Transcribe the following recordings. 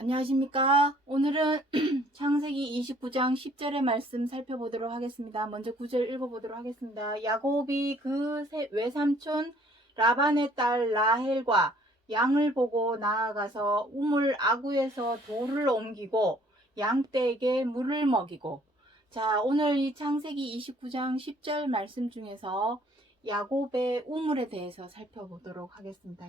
안녕하십니까. 오늘은 창세기 29장 10절의 말씀 살펴보도록 하겠습니다. 먼저 9절 읽어보도록 하겠습니다. 야곱이 그 외삼촌 라반의 딸 라헬과 양을 보고 나아가서 우물 아구에서 돌을 옮기고 양떼에게 물을 먹이고. 자, 오늘 이 창세기 29장 10절 말씀 중에서 야곱의 우물에 대해서 살펴보도록 하겠습니다.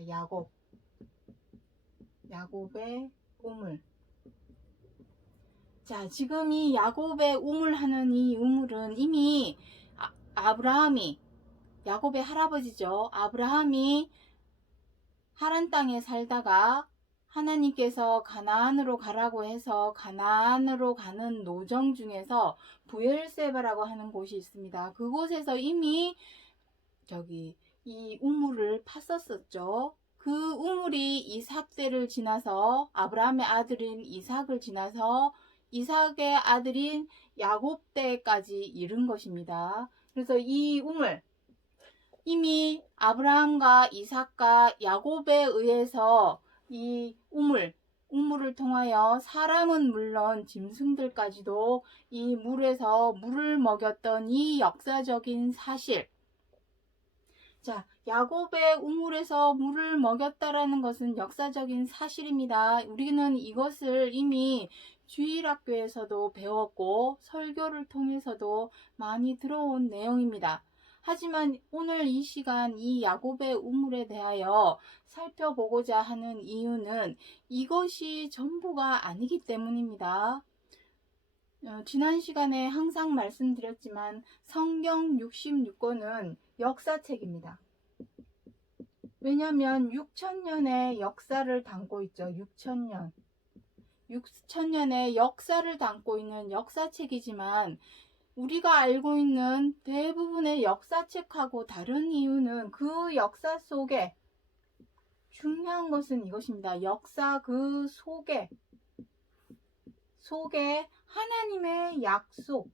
야곱의 우물. 자, 지금 이 야곱의 우물하는 이 우물은 이미 아브라함이, 야곱의 할아버지죠. 아브라함이 하란 땅에 살다가 하나님께서 가나안으로 가라고 해서 가나안으로 가는 노정 중에서 브엘세바라고 하는 곳이 있습니다. 그곳에서 이미 이 우물을 팠었었죠. 그 우물이 이삭 때를 지나서 아브라함의 아들인 이삭을 지나서 이삭의 아들인 야곱 때까지 이른 것입니다. 그래서 이 우물, 이미 아브라함과 이삭과 야곱에 의해서 이 우물을 통하여 사람은 물론 짐승들까지도 이 물에서 물을 먹였던 이 역사적인 사실. 자, 야곱의 우물에서 물을 먹였다라는 것은 역사적인 사실입니다. 우리는 이것을 이미 주일학교에서도 배웠고 설교를 통해서도 많이 들어온 내용입니다. 하지만 오늘 이 시간 이 야곱의 우물에 대하여 살펴보고자 하는 이유는 이것이 전부가 아니기 때문입니다. 지난 시간에 항상 말씀드렸지만 성경 66권은 역사책입니다. 왜냐하면 6,000년의 역사를 담고 있죠. 6,000년의 역사를 담고 있는 역사책이지만 우리가 알고 있는 대부분의 역사책하고 다른 이유는 그 역사 속에 중요한 것은 이것입니다. 역사 그 속에 하나님의 약속,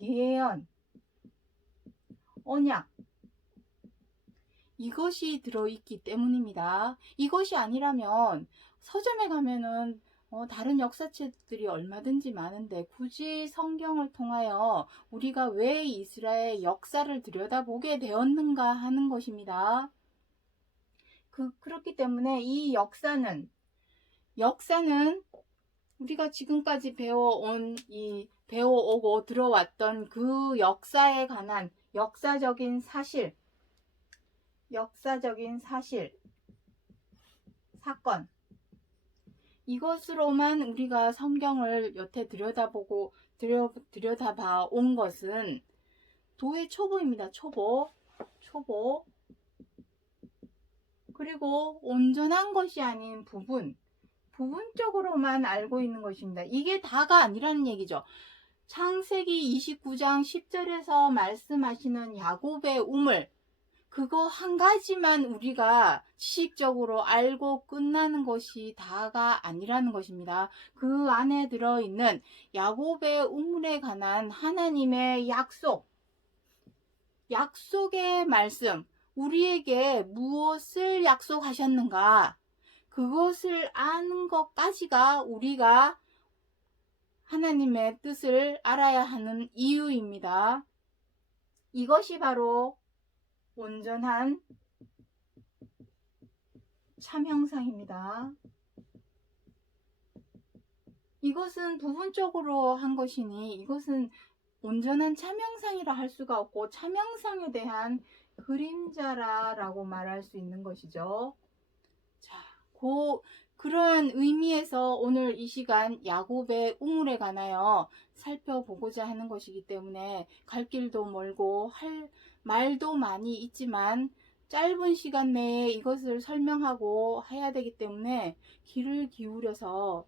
예언, 언약, 이것이 들어있기 때문입니다. 이것이 아니라면 서점에 가면은 다른 역사책들이 얼마든지 많은데 굳이 성경을 통하여 우리가 왜 이스라엘 역사를 들여다보게 되었는가 하는 것입니다. 그렇기 때문에 이 역사는 우리가 지금까지 배워오고 들어왔던 그 역사에 관한 역사적인 사실, 사건, 이것으로만 우리가 성경을 여태 들여다봐 온 것은 도의 초보입니다. 초보. 그리고 온전한 것이 아닌 부분적으로만 알고 있는 것입니다. 이게 다가 아니라는 얘기죠. 창세기 29장 10절에서 말씀하시는 야곱의 우물, 그거 한 가지만 우리가 지식적으로 알고 끝나는 것이 다가 아니라는 것입니다. 그 안에 들어있는 야곱의 우물에 관한 하나님의 약속의 말씀, 우리에게 무엇을 약속하셨는가, 그것을 아는 것까지가 우리가 하나님의 뜻을 알아야 하는 이유입니다. 이것이 바로 온전한 참 형상입니다. 이것은 부분적으로 한 것이니 이것은 온전한 참 형상이라 할 수가 없고 참 형상에 대한 그림자라고 말할 수 있는 것이죠. 자, 그러한 의미에서 오늘 이 시간 야곱의 우물에 관하여 살펴보고자 하는 것이기 때문에 갈 길도 멀고 할 말도 많이 있지만 짧은 시간 내에 이것을 설명하고 해야 되기 때문에 귀를 기울여서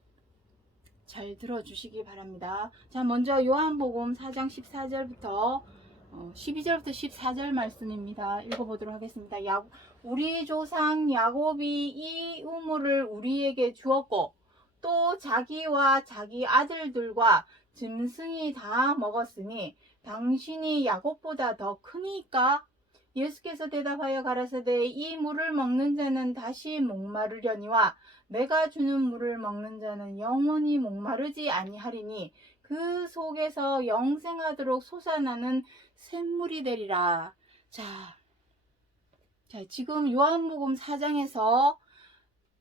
잘 들어주시기 바랍니다. 자, 먼저 요한복음 4장 14절부터 12절부터 14절 말씀입니다. 읽어보도록 하겠습니다. 우리 조상 야곱이 이 우물을 우리에게 주었고 또 자기와 자기 아들들과 짐승이 다 먹었으니 당신이 야곱보다 더 크니까 예수께서 대답하여 가라사대 이 물을 먹는 자는 다시 목마르려니와 내가 주는 물을 먹는 자는 영원히 목마르지 아니하리니 그 속에서 영생하도록 솟아나는 샘물이 되리라. 자, 지금 요한복음 4장에서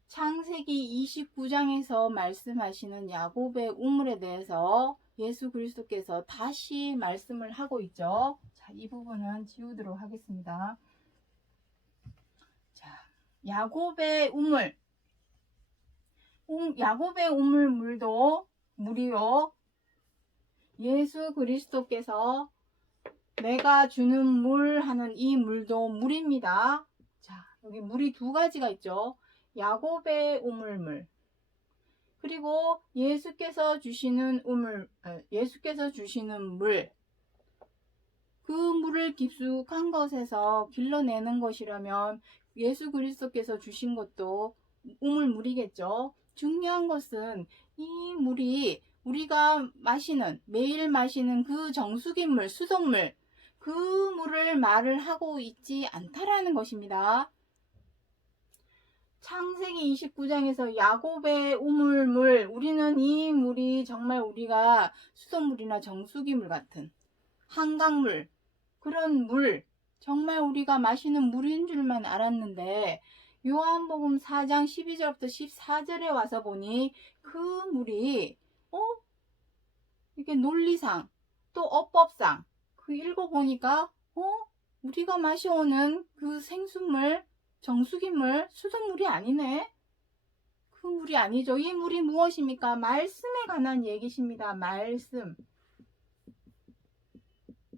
창세기 29장에서 말씀하시는 야곱의 우물에 대해서 예수 그리스도께서 다시 말씀을 하고 있죠. 자, 이 부분은 지우도록 하겠습니다. 자, 야곱의 우물. 야곱의 우물 물도 물이요. 예수 그리스도께서 내가 주는 물 하는 이 물도 물입니다. 자, 여기 물이 두 가지가 있죠. 야곱의 우물물. 그리고 예수께서 주시는 예수께서 주시는 물. 그 물을 깊숙한 것에서 길러내는 것이라면 예수 그리스도께서 주신 것도 우물물이겠죠. 중요한 것은 이 물이 우리가 매일 마시는 그 정수기인 물, 수돗물, 그 물을 말을 하고 있지 않다라는 것입니다. 창세기 29장에서 야곱의 우물물, 우리는 이 물이 정말 우리가 수돗물이나 정수기물 같은 한강물, 그런 물, 정말 우리가 마시는 물인 줄만 알았는데 요한복음 4장 12절부터 14절에 와서 보니 그 물이 이게 논리상 또 어법상 그 읽어보니까 우리가 마셔오는 그 생수물, 정수기물, 수돗물이 아니네. 그 물이 아니죠. 이 물이 무엇입니까? 말씀에 관한 얘기십니다. 말씀.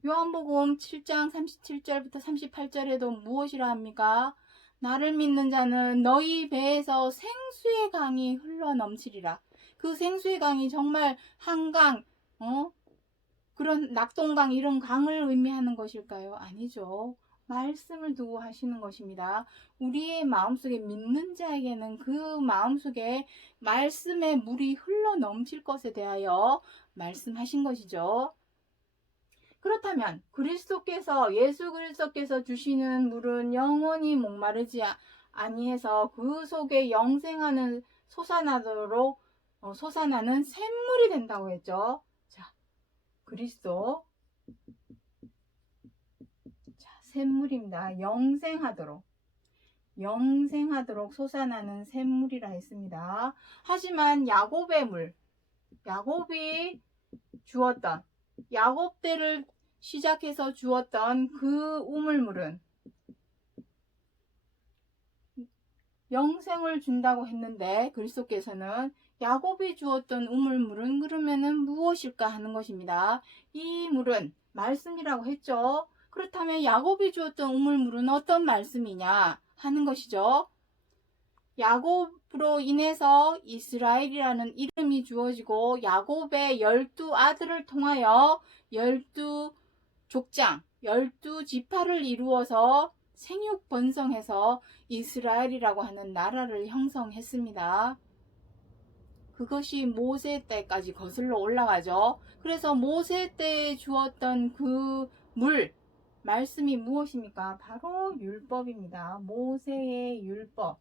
요한복음 7장 37절부터 38절에도 무엇이라 합니까? 나를 믿는 자는 너희 배에서 생수의 강이 흘러 넘치리라. 그 생수의 강이 정말 한강, 그런 낙동강 이런 강을 의미하는 것일까요? 아니죠. 말씀을 두고 하시는 것입니다. 우리의 마음속에 믿는 자에게는 그 마음속에 말씀의 물이 흘러 넘칠 것에 대하여 말씀하신 것이죠. 그렇다면 예수 그리스도께서 주시는 물은 영원히 목마르지 아니해서 그 속에 영생하는 솟아나는 샘물이 된다고 했죠. 자, 그리스도. 자, 샘물입니다. 영생하도록 솟아나는 샘물이라 했습니다. 하지만 야곱의 물, 야곱이 주었던, 야곱 때를 시작해서 주었던 그 우물물은 영생을 준다고 했는데 그리스도께서는 야곱이 주었던 우물물은 그러면은 무엇일까 하는 것입니다. 이 물은 말씀이라고 했죠. 그렇다면 야곱이 주었던 우물물은 어떤 말씀이냐 하는 것이죠. 야곱으로 인해서 이스라엘이라는 이름이 주어지고 야곱의 12아들을 통하여 12족장, 12지파를 이루어서 생육번성해서 이스라엘이라고 하는 나라를 형성했습니다. 그것이 모세 때까지 거슬러 올라가죠. 그래서 모세 때에 주었던 그 말씀이 무엇입니까? 바로 율법입니다. 모세의 율법.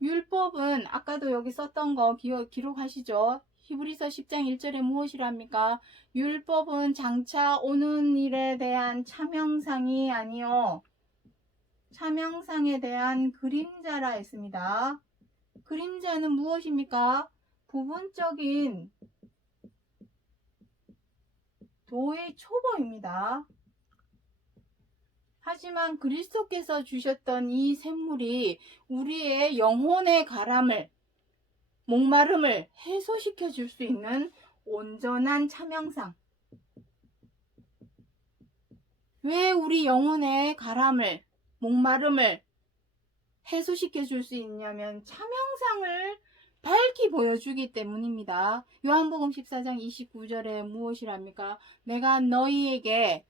율법은 아까도 여기 썼던 거 기록하시죠? 히브리서 10장 1절에 무엇이랍니까? 율법은 장차 오는 일에 대한 참형상이 아니요 참형상에 대한 그림자라 했습니다. 그림자는 무엇입니까? 부분적인 도의 초보입니다. 하지만 그리스도께서 주셨던 이 샘물이 우리의 영혼의 목마름을 해소시켜 줄 수 있는 온전한 참형상. 왜 우리 영혼의 목마름을 해소시켜 줄 수 있냐면 참형상을 밝히 보여주기 때문입니다. 요한복음 14장 29절에 무엇이랍니까? 내가 너희에게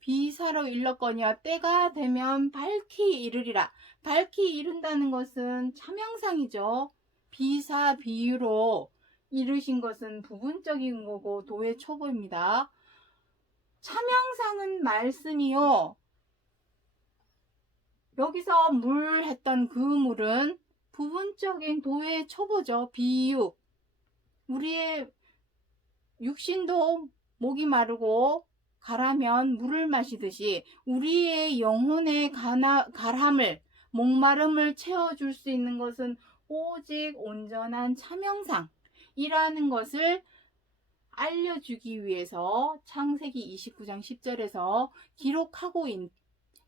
비사로 일렀거니와 때가 되면 밝히 이르리라. 밝히 이른다는 것은 참형상이죠. 비사 비유로 이르신 것은 부분적인 거고 도의 초보입니다. 참형상은 말씀이요. 여기서 물 했던 그 물은 부분적인 도의 초보죠. 비유. 우리의 육신도 목이 마르고 가라면 물을 마시듯이 우리의 영혼의 가람을, 목마름을 채워줄 수 있는 것은 오직 온전한 참형상이라는 것을 알려주기 위해서 창세기 29장 10절에서 기록하고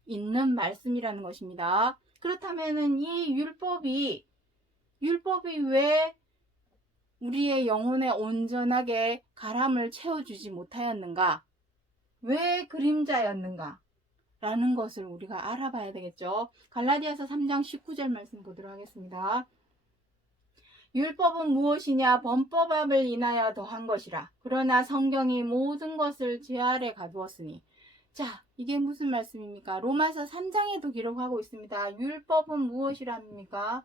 있는 말씀이라는 것입니다. 그렇다면 이 율법이 왜 우리의 영혼에 온전하게 가람을 채워주지 못하였는가? 왜 그림자였는가? 라는 것을 우리가 알아봐야 되겠죠. 갈라디아서 3장 19절 말씀 보도록 하겠습니다. 율법은 무엇이냐? 범법함을 인하여 더한 것이라. 그러나 성경이 모든 것을 죄 아래 가두었으니. 자, 이게 무슨 말씀입니까? 로마서 3장에도 기록하고 있습니다. 율법은 무엇이랍니까?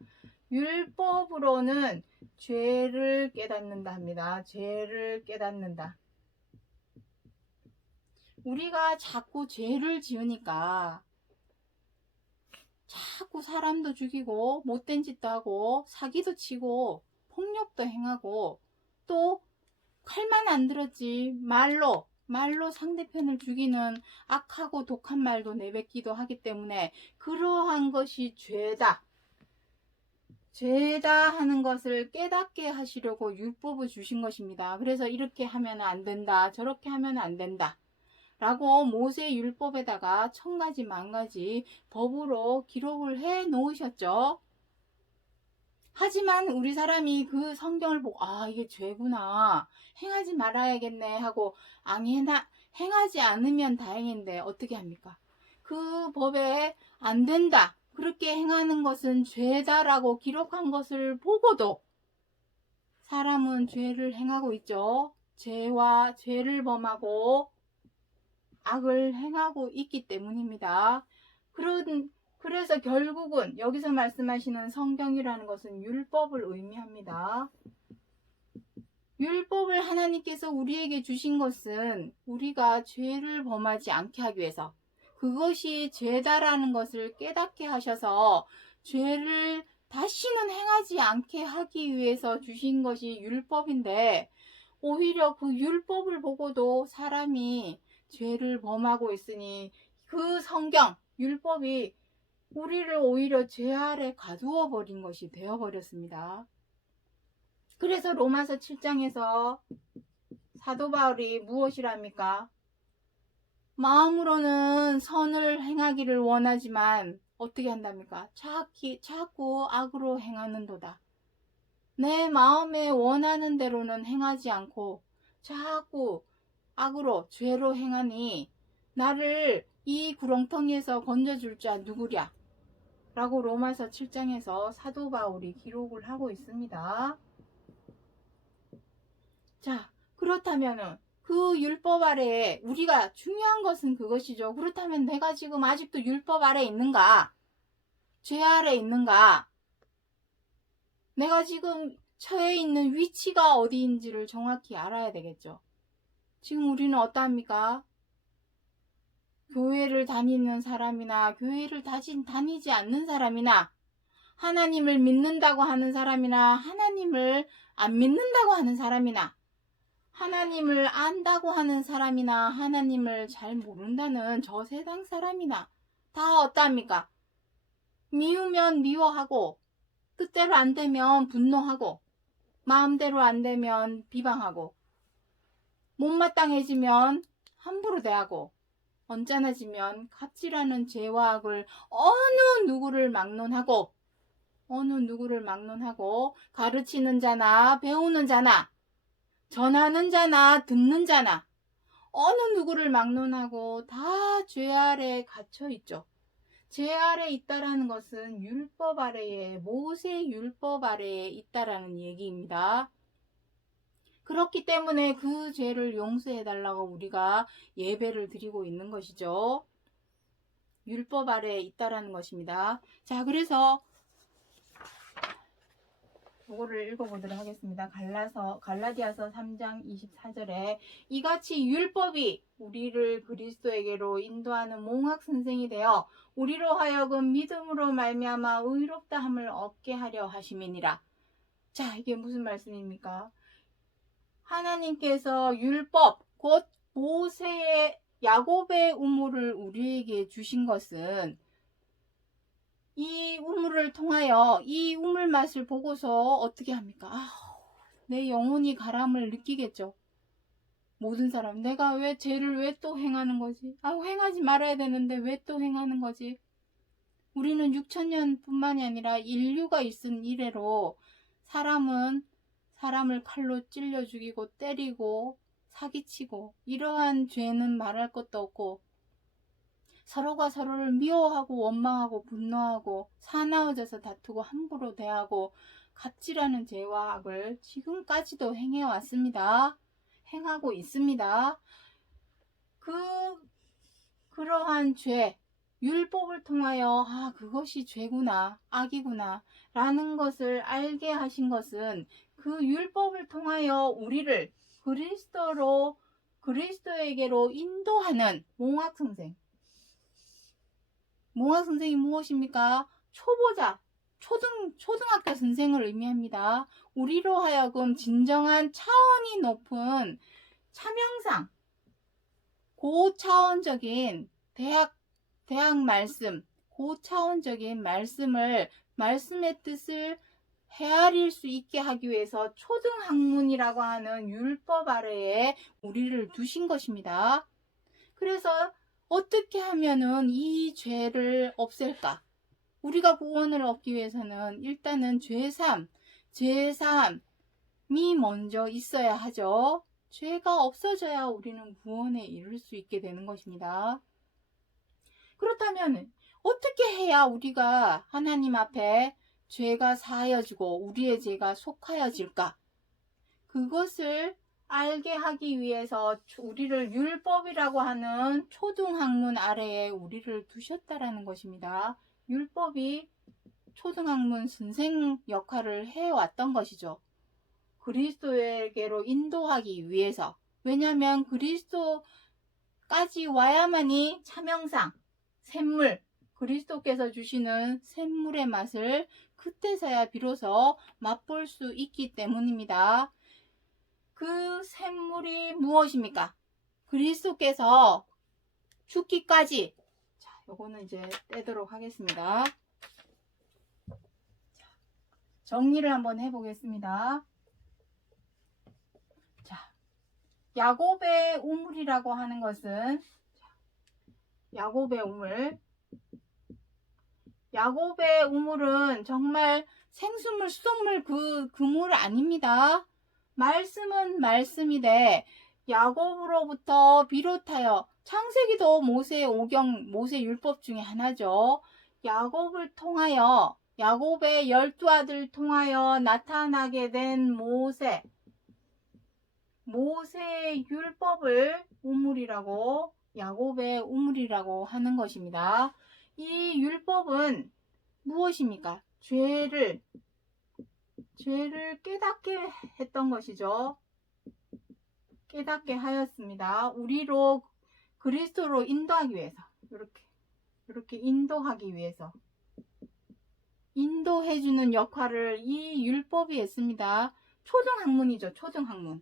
율법으로는 죄를 깨닫는다 합니다. 죄를 깨닫는다. 우리가 자꾸 죄를 지으니까 자꾸 사람도 죽이고 못된 짓도 하고 사기도 치고 폭력도 행하고 또 칼만 안 들었지 말로 상대편을 죽이는 악하고 독한 말도 내뱉기도 하기 때문에 그러한 것이 죄다 하는 것을 깨닫게 하시려고 율법을 주신 것입니다. 그래서 이렇게 하면 안 된다, 저렇게 하면 안 된다 라고 모세 율법에다가 1000가지 만가지 법으로 기록을 해 놓으셨죠. 하지만 우리 사람이 그 성경을 보고 이게 죄구나, 행하지 말아야겠네 하고 행하지 않으면 다행인데 어떻게 합니까? 그 법에 안 된다, 그렇게 행하는 것은 죄다라고 기록한 것을 보고도 사람은 죄를 행하고 있죠. 죄를 범하고 악을 행하고 있기 때문입니다. 그래서 결국은 여기서 말씀하시는 성경이라는 것은 율법을 의미합니다. 율법을 하나님께서 우리에게 주신 것은 우리가 죄를 범하지 않게 하기 위해서, 그것이 죄다라는 것을 깨닫게 하셔서 죄를 다시는 행하지 않게 하기 위해서 주신 것이 율법인데, 오히려 그 율법을 보고도 사람이 죄를 범하고 있으니 그 성경, 율법이 우리를 오히려 죄 아래 가두어 버린 것이 되어버렸습니다. 그래서 로마서 7장에서 사도 바울이 무엇이랍니까? 마음으로는 선을 행하기를 원하지만 어떻게 한답니까? 자꾸 악으로 행하는도다. 내 마음에 원하는 대로는 행하지 않고 자꾸 악으로, 죄로 행하니 나를 이 구렁텅이에서 건져줄 자 누구랴? 라고 로마서 7장에서 사도 바울이 기록을 하고 있습니다. 자, 그렇다면은 그 율법 아래에 우리가 중요한 것은 그것이죠. 그렇다면 내가 지금 아직도 율법 아래에 있는가? 죄 아래에 있는가? 내가 지금 처해 있는 위치가 어디인지를 정확히 알아야 되겠죠. 지금 우리는 어떠합니까? 교회를 다니는 사람이나 교회를 다니지 않는 사람이나 하나님을 믿는다고 하는 사람이나 하나님을 안 믿는다고 하는 사람이나 하나님을 안다고 하는 사람이나 하나님을 잘 모른다는 저 세상 사람이나 다 어떠합니까? 미우면 미워하고 뜻대로 안 되면 분노하고 마음대로 안 되면 비방하고 못마땅해지면 함부로 대하고 언짢아지면 갑질하는 죄와 악을 어느 누구를 막론하고 가르치는 자나 배우는 자나 전하는 자나 듣는 자나 어느 누구를 막론하고 다 죄 아래에 갇혀 있죠. 죄 아래에 있다라는 것은 율법 아래에, 모세 율법 아래에 있다라는 얘기입니다. 그렇기 때문에 그 죄를 용서해달라고 우리가 예배를 드리고 있는 것이죠. 율법 아래에 있다라는 것입니다. 자, 그래서 요거를 읽어보도록 하겠습니다. 갈라디아서 3장 24절에 이같이 율법이 우리를 그리스도에게로 인도하는 몽학 선생이 되어 우리로 하여금 믿음으로 말미암아 의롭다함을 얻게 하려 하심이니라. 자, 이게 무슨 말씀입니까? 하나님께서 율법, 곧 모세의 야곱의 우물을 우리에게 주신 것은 이 우물을 통하여 이 우물 맛을 보고서 어떻게 합니까? 내 영혼이 가람을 느끼겠죠. 모든 사람, 내가 왜 죄를 왜 또 행하는 거지? 행하지 말아야 되는데 왜 또 행하는 거지? 우리는 6천년 뿐만이 아니라 인류가 있은 이래로 사람은 사람을 칼로 찔러 죽이고 때리고 사기치고 이러한 죄는 말할 것도 없고 서로가 서로를 미워하고 원망하고 분노하고 사나워져서 다투고 함부로 대하고 갑질하는 죄와 악을 지금까지도 행해왔습니다. 행하고 있습니다. 그러한 죄, 율법을 통하여 그것이 죄구나, 악이구나 라는 것을 알게 하신 것은 그 율법을 통하여 우리를 그리스도에게로 인도하는 몽학 선생. 몽학 선생이 무엇입니까? 초보자, 초등학교 선생을 의미합니다. 우리로 하여금 진정한 차원이 높은 차명상, 고차원적인 대학 말씀, 고차원적인 말씀의 뜻을 헤아릴 수 있게 하기 위해서 초등학문이라고 하는 율법 아래에 우리를 두신 것입니다. 그래서 어떻게 하면은 이 죄를 없앨까? 우리가 구원을 얻기 위해서는 일단은 죄삼이 먼저 있어야 하죠. 죄가 없어져야 우리는 구원에 이를 수 있게 되는 것입니다. 그렇다면 어떻게 해야 우리가 하나님 앞에 죄가 사하여지고 우리의 죄가 속하여질까? 그것을 알게 하기 위해서 우리를 율법이라고 하는 초등학문 아래에 우리를 두셨다라는 것입니다. 율법이 초등학문 선생 역할을 해왔던 것이죠. 그리스도에게로 인도하기 위해서. 왜냐하면 그리스도까지 와야만이 차명상, 샘물, 그리스도께서 주시는 샘물의 맛을 그때서야 비로소 맛볼 수 있기 때문입니다. 그 샘물이 무엇입니까? 그리스도께서 죽기까지. 자, 요거는 이제 떼도록 하겠습니다. 정리를 한번 해보겠습니다. 자, 야곱의 우물이라고 하는 것은 야곱의 우물은 정말 생수물, 수돗물 그 물 아닙니다. 말씀은 말씀이되 야곱으로부터 비롯하여 창세기도 모세 율법 중에 하나죠. 야곱을 통하여 야곱의 12아들 통하여 나타나게 된 모세의 율법을 야곱의 우물이라고 하는 것입니다. 이 율법은 무엇입니까? 죄를 깨닫게 했던 것이죠. 깨닫게 하였습니다. 우리로 그리스도로 인도하기 위해서 이렇게 인도하기 위해서 인도해주는 역할을 이 율법이 했습니다. 초등학문이죠. 초등학문.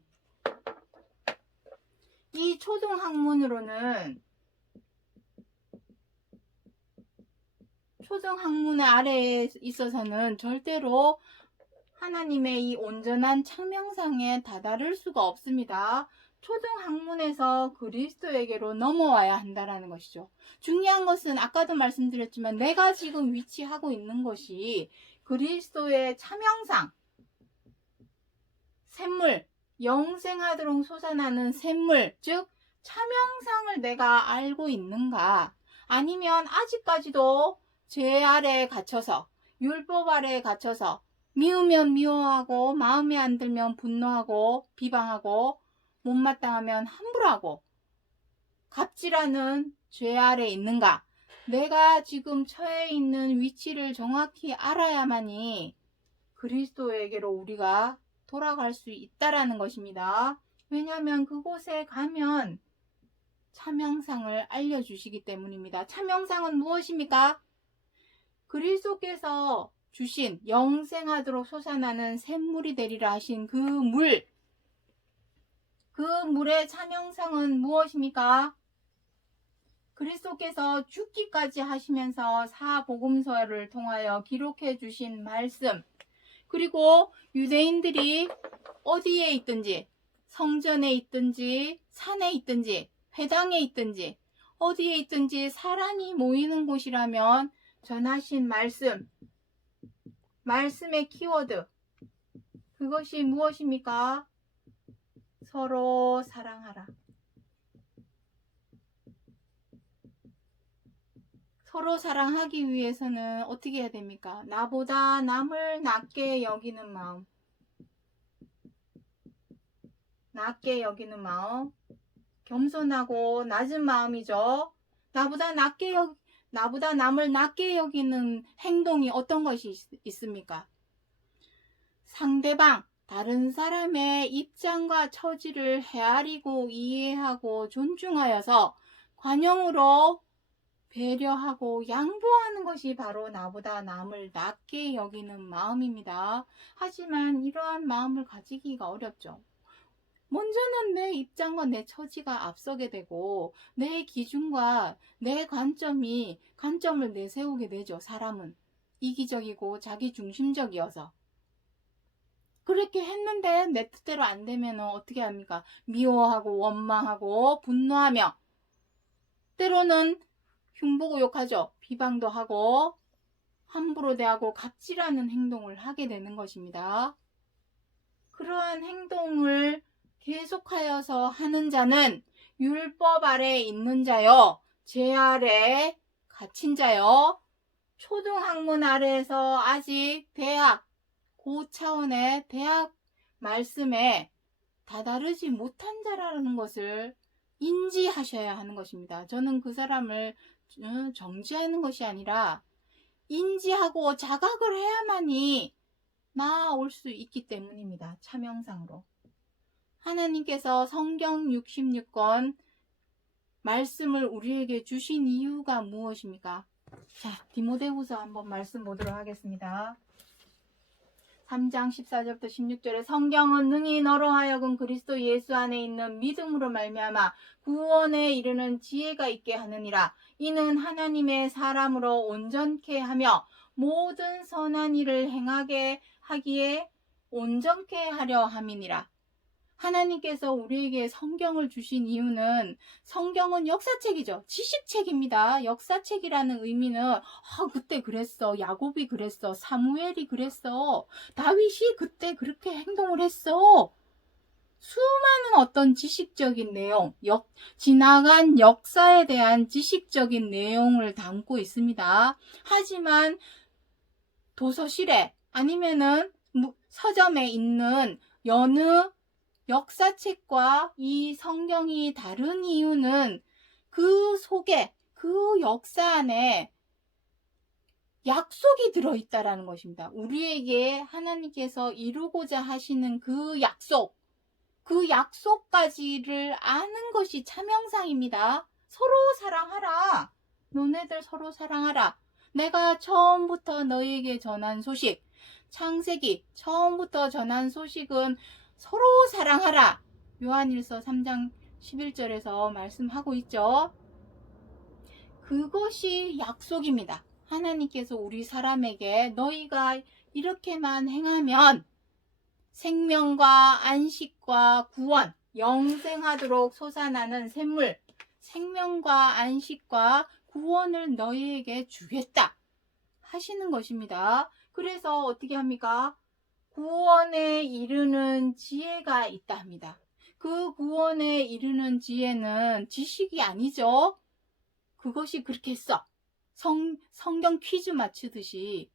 이 초등학문으로는 초등학문 아래에 있어서는 절대로 하나님의 이 온전한 창명상에 다다를 수가 없습니다. 초등학문에서 그리스도에게로 넘어와야 한다라는 것이죠. 중요한 것은 아까도 말씀드렸지만 내가 지금 위치하고 있는 것이 그리스도의 차명상, 샘물, 영생하도록 솟아나는 샘물, 즉 차명상을 내가 알고 있는가? 아니면 아직까지도 죄 아래에 갇혀서 율법 아래에 갇혀서 미우면 미워하고 마음에 안 들면 분노하고 비방하고 못마땅하면 함부로하고 갑질하는 죄 아래에 있는가? 내가 지금 처해 있는 위치를 정확히 알아야만이 그리스도에게로 우리가 돌아갈 수 있다라는 것입니다. 왜냐하면 그곳에 가면 참영상을 알려주시기 때문입니다. 참영상은 무엇입니까? 그리스도께서 주신 영생하도록 솟아나는 샘물이 되리라 하신 그 물, 그 물의 참영상은 무엇입니까? 그리스도께서 죽기까지 하시면서 사복음서를 통하여 기록해 주신 말씀, 그리고 유대인들이 어디에 있든지, 성전에 있든지 산에 있든지 회당에 있든지 어디에 있든지 사람이 모이는 곳이라면 전하신 말씀, 말씀의 키워드, 그것이 무엇입니까? 서로 사랑하라. 서로 사랑하기 위해서는 어떻게 해야 됩니까? 나보다 남을 낮게 여기는 마음, 낮게 여기는 마음, 겸손하고 낮은 마음이죠. 나보다 남을 낮게 여기는 행동이 어떤 것이 있습니까? 상대방, 다른 사람의 입장과 처지를 헤아리고 이해하고 존중하여서 관용으로 배려하고 양보하는 것이 바로 나보다 남을 낮게 여기는 마음입니다. 하지만 이러한 마음을 가지기가 어렵죠. 먼저는 내 입장과 내 처지가 앞서게 되고 내 기준과 내 관점을 내세우게 되죠. 사람은 이기적이고 자기중심적이어서. 그렇게 했는데 내 뜻대로 안 되면 어떻게 합니까? 미워하고 원망하고 분노하며 때로는 흉보고 욕하죠. 비방도 하고 함부로 대하고 갑질하는 행동을 하게 되는 것입니다. 그러한 행동을 계속하여서 하는 자는 율법 아래 있는 자요, 죄 아래 갇힌 자요, 초등학문 아래에서 아직 대학, 고차원의 대학 말씀에 다다르지 못한 자라는 것을 인지하셔야 하는 것입니다. 저는 그 사람을 정지하는 것이 아니라 인지하고 자각을 해야만이 나아올 수 있기 때문입니다. 참영상으로. 하나님께서 성경 66권 말씀을 우리에게 주신 이유가 무엇입니까? 자, 디모데후서 한번 말씀 보도록 하겠습니다. 3장 14절부터 16절에 성경은 능히 너로 하여금 그리스도 예수 안에 있는 믿음으로 말미암아 구원에 이르는 지혜가 있게 하느니라. 이는 하나님의 사람으로 온전케 하며 모든 선한 일을 행하게 하기에 온전케 하려 함이니라. 하나님께서 우리에게 성경을 주신 이유는 성경은 역사책이죠. 지식책입니다. 역사책이라는 의미는 그때 그랬어. 야곱이 그랬어. 사무엘이 그랬어. 다윗이 그때 그렇게 행동을 했어. 수많은 어떤 지식적인 내용, 지나간 역사에 대한 지식적인 내용을 담고 있습니다. 하지만 도서실에 아니면은 서점에 있는 여느 역사책과 이 성경이 다른 이유는 그 속에, 그 역사 안에 약속이 들어있다라는 것입니다. 우리에게 하나님께서 이루고자 하시는 그 약속까지를 아는 것이 참영상입니다. 서로 사랑하라. 너네들 서로 사랑하라. 내가 처음부터 너희에게 전한 소식, 창세기 처음부터 전한 소식은 서로 사랑하라. 요한일서 3장 11절에서 말씀하고 있죠. 그것이 약속입니다. 하나님께서 우리 사람에게 너희가 이렇게만 행하면 생명과 안식과 구원, 영생하도록 솟아나는 샘물, 생명과 안식과 구원을 너희에게 주겠다 하시는 것입니다. 그래서 어떻게 합니까? 구원에 이르는 지혜가 있다 합니다. 그 구원에 이르는 지혜는 지식이 아니죠. 그것이 그렇게 써. 성경 퀴즈 맞추듯이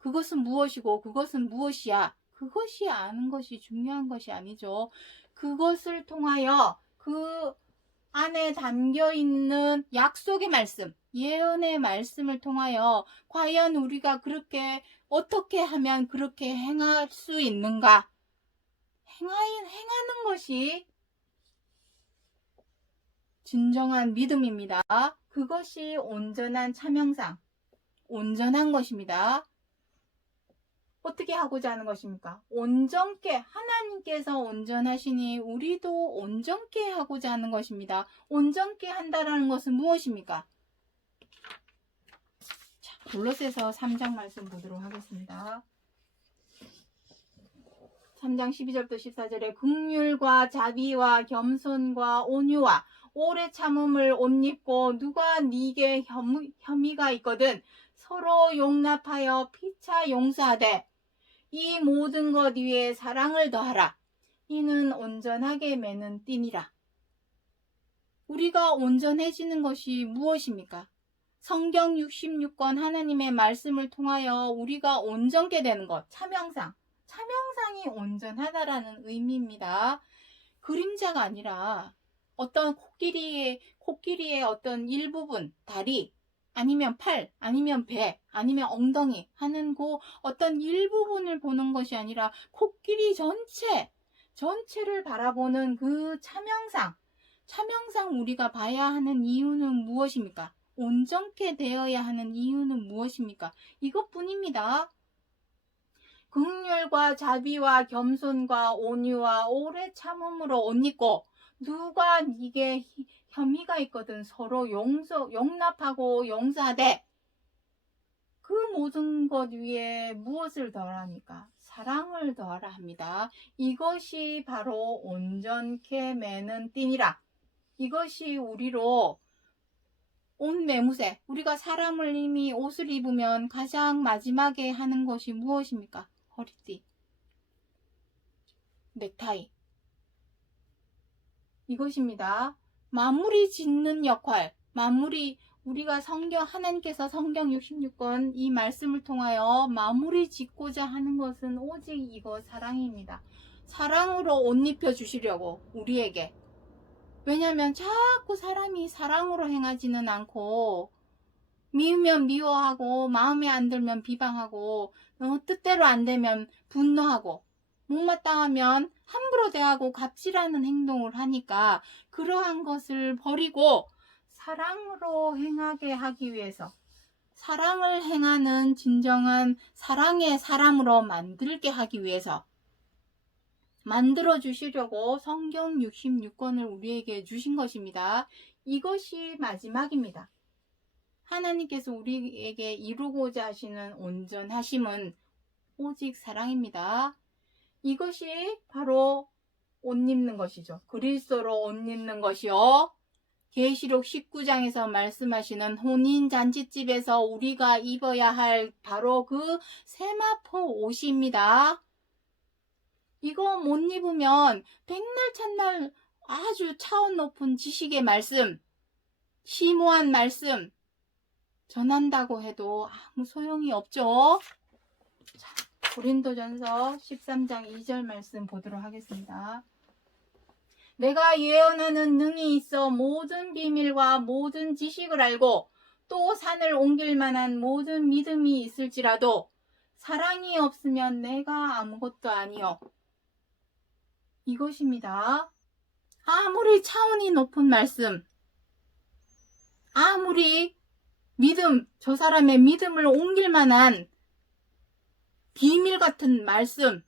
그것은 무엇이고 그것은 무엇이야. 그것이 아는 것이 중요한 것이 아니죠. 그것을 통하여 그 안에 담겨 있는 약속의 말씀, 예언의 말씀을 통하여 과연 우리가 그렇게 어떻게 하면 그렇게 행할 수 있는가? 행하는 것이 진정한 믿음입니다. 그것이 온전한 참형상, 온전한 것입니다. 어떻게 하고자 하는 것입니까? 온전케, 하나님께서 온전하시니 우리도 온전케 하고자 하는 것입니다. 온전케 한다라는 것은 무엇입니까? 자, 골로새서 3장 말씀 보도록 하겠습니다. 3장 12절부터 14절에 긍휼과 자비와 겸손과 온유와 오래 참음을 옷 입고 누가 네게 혐의가 있거든 서로 용납하여 피차 용서하되 이 모든 것 위에 사랑을 더하라. 이는 온전하게 매는 띠니라. 우리가 온전해지는 것이 무엇입니까? 성경 66권 하나님의 말씀을 통하여 우리가 온전케 되는 것, 참형상. 참형상이 온전하다라는 의미입니다. 그림자가 아니라 어떤 코끼리의 어떤 일부분, 다리, 아니면 팔, 아니면 배, 아니면 엉덩이 하는 그 어떤 일부분을 보는 것이 아니라 코끼리 전체를 바라보는 그 참형상 우리가 봐야 하는 이유는 무엇입니까? 온전케 되어야 하는 이유는 무엇입니까? 이것뿐입니다. 긍휼과 자비와 겸손과 온유와 오래 참음으로 옷 입고 누가 네게 혐의가 있거든 서로 용납하고 용서하되 그 모든 것 위에 무엇을 더하랍니까? 사랑을 더하라 합니다. 이것이 바로 온전케 매는 띠니라. 이것이 우리로 옷 매무새, 우리가 사람을 이미 옷을 입으면 가장 마지막에 하는 것이 무엇입니까? 허리띠, 넥타이. 이것입니다. 마무리 짓는 역할, 우리가 하나님께서 성경 66권 이 말씀을 통하여 마무리 짓고자 하는 것은 오직 이거 사랑입니다. 사랑으로 옷 입혀 주시려고 우리에게. 왜냐하면 자꾸 사람이 사랑으로 행하지는 않고 미우면 미워하고 마음에 안 들면 비방하고 뜻대로 안 되면 분노하고 못마땅하면 함부로 대하고 갑질하는 행동을 하니까 그러한 것을 버리고 사랑으로 행하게 하기 위해서 사랑을 행하는 진정한 사랑의 사람으로 만들게 하기 위해서 만들어 주시려고 성경 66권을 우리에게 주신 것입니다. 이것이 마지막입니다. 하나님께서 우리에게 이루고자 하시는 온전하심은 오직 사랑입니다. 이것이 바로 옷 입는 것이죠. 그리스도로 옷 입는 것이요. 계시록 19장에서 말씀하시는 혼인잔치집에서 우리가 입어야 할 바로 그 세마포 옷입니다. 이거 못 입으면 백날 찬날 아주 차원 높은 지식의 말씀, 심오한 말씀 전한다고 해도 아무 소용이 없죠. 자, 고린도전서 13장 2절 말씀 보도록 하겠습니다. 내가 예언하는 능이 있어 모든 비밀과 모든 지식을 알고 또 산을 옮길 만한 모든 믿음이 있을지라도 사랑이 없으면 내가 아무것도 아니요. 이것입니다. 아무리 차원이 높은 말씀, 아무리 저 사람의 믿음을 옮길 만한 비밀 같은 말씀,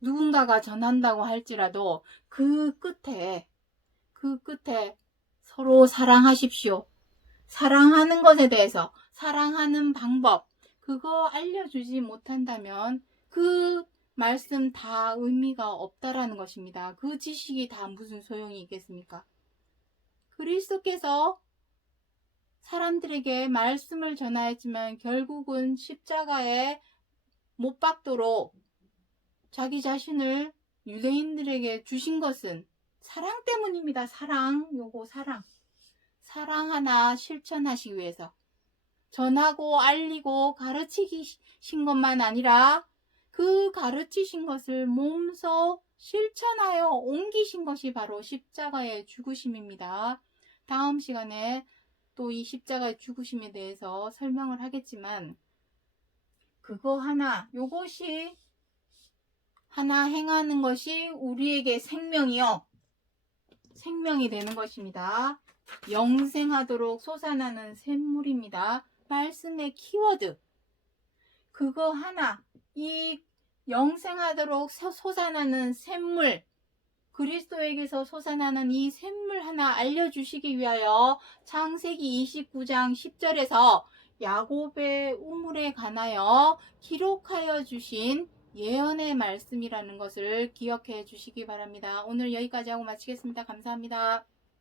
누군가가 전한다고 할지라도 그 끝에 서로 사랑하십시오. 사랑하는 것에 대해서, 사랑하는 방법, 그거 알려주지 못한다면 그 말씀 다 의미가 없다라는 것입니다. 그 지식이 다 무슨 소용이 있겠습니까? 그리스도께서 사람들에게 말씀을 전하였지만 결국은 십자가에 못 박도록 자기 자신을 유대인들에게 주신 것은 사랑 때문입니다. 사랑. 사랑 하나 실천하시기 위해서 전하고 알리고 가르치신 것만 아니라 그 가르치신 것을 몸소 실천하여 옮기신 것이 바로 십자가의 죽으심입니다. 다음 시간에 또 이 십자가의 죽으심에 대해서 설명을 하겠지만 그거 하나, 요것이 하나 행하는 것이 우리에게 생명이요. 생명이 되는 것입니다. 영생하도록 솟아나는 샘물입니다. 말씀의 키워드. 그거 하나, 이 영생하도록 솟아나는 샘물, 그리스도에게서 솟아나는 이 샘물 하나 알려주시기 위하여 창세기 29장 10절에서 야곱의 우물에 관하여 기록하여 주신 예언의 말씀이라는 것을 기억해 주시기 바랍니다. 오늘 여기까지 하고 마치겠습니다. 감사합니다.